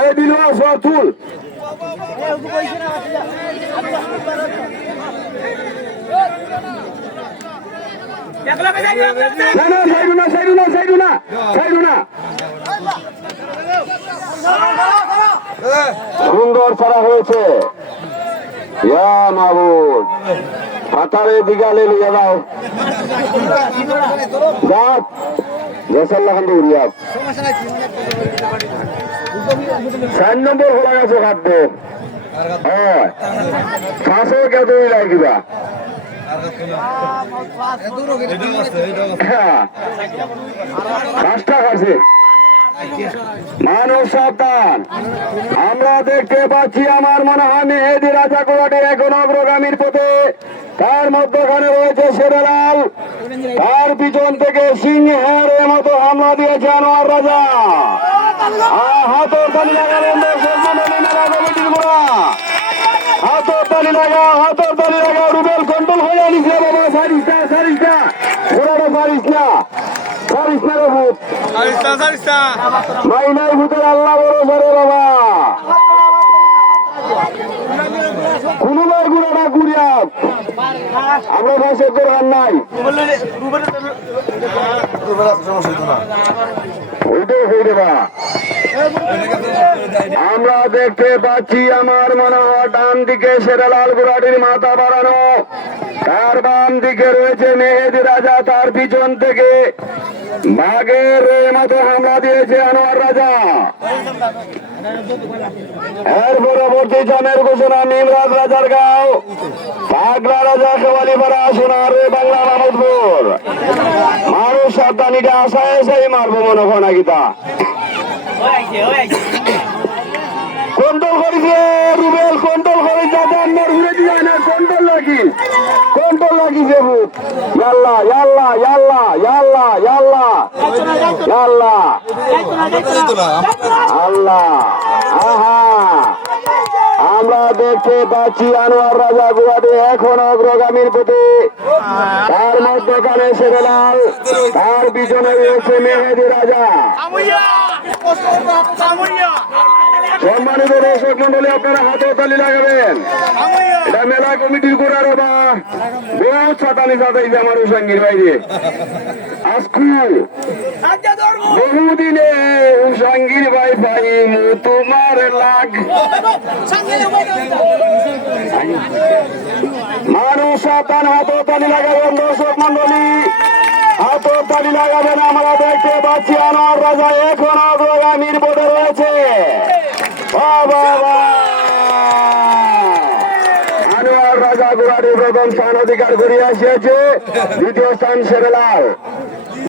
এই দিলওয়ার সব তুল সুন্দর ছাড়া হয়েছে। হাতারে দিগালে লিয়ে যাও যাক জেসাল্লাহান উড়িয়া 4 নম্বর হলা গেছে কাটবো হয় খাসো কে তুমি লাগিবা কাজটা খাচ্ছে মানব সাবধান। আমরা দেখতে পাচ্ছি আমার মনে হয় মেহেদি রাজা গোয়াটি এখন অগ্রগামীর পথে, তার মধ্যখানে রয়েছে শেরেলাল, তার পিছন থেকে সিংহের মতো হামলা দিয়েছে আনোয়ার রাজা। হাতের তালি লাগালেন কমিটির গোড়া, হাতের তালি লাগা রুবেল কন্ট্রোল হয়ে আনিস না বাবা, সারিস না ঘোড়াটা সারিস না রে ভূত নাই ভূতের আল্লাহ বড় রে বাবা, কোনবার গুড়াটা গুড়িয়া আমরা ভাষের দরকার নাই। আমরা দেখতে পাচ্ছি আমার মনে হয় ডান দিকে শেরেলাল গুড়াটির মাথা বাড়ানো, তার বাম দিকে রয়েছে মেহেদি রাজা, তার পিছন থেকে বাঘের মতো হামলা দিয়েছে আনোয়ার রাজা। এর পরবর্তী জনের ঘোষণা নিমরাজ রাজার গাঁও, পাগলা রাজা খেওয়ালিপাড়া, সোনার বাংলা মাহমুদপুর। মানুষ সাবধানিটা আশায় এসেই মারবো মনে হয় না গীতা কন্ট্রোল করিছে রুবেল, কন্ট্রোল করে যাতে আমার ঘুরে দিয়ে না, কন্ট্রোল লাগিছে ভূত। আল্লাহ আমরা দেখতে পাচ্ছি আনোয়ার রাজা গুয়াতে এখন অগ্রগামীর পথে, তার মধ্যখানে শেরেলাল, তার পিছনে রয়েছে মেহেদি রাজা। সম্মানিত দর্শক মন্ডলী, আপনারা হাতে তালি লাগাবেন। এটা মেলা কমিটির গোড়ার বা বহু ছাতানি ছাতাইছে আমার উসাঙ্গির বাইরে আজকু বহুদিনে উসাঙ্গির বাই পাই তোমার লাগ মানুষ সাতান হাতে তালি লাগাবেন। দর্শক মন্ডলী হাতে তালি লাগাবেন। আমরা দেখতে পাচ্ছি আনোয়ার রাজা এখন অগ্রগামীর পথে রয়েছে। আনোয়ার রাজা গুয়াটি প্রথম স্থান অধিকার করিয়া এসেছে, দ্বিতীয় স্থান শেরেলাল।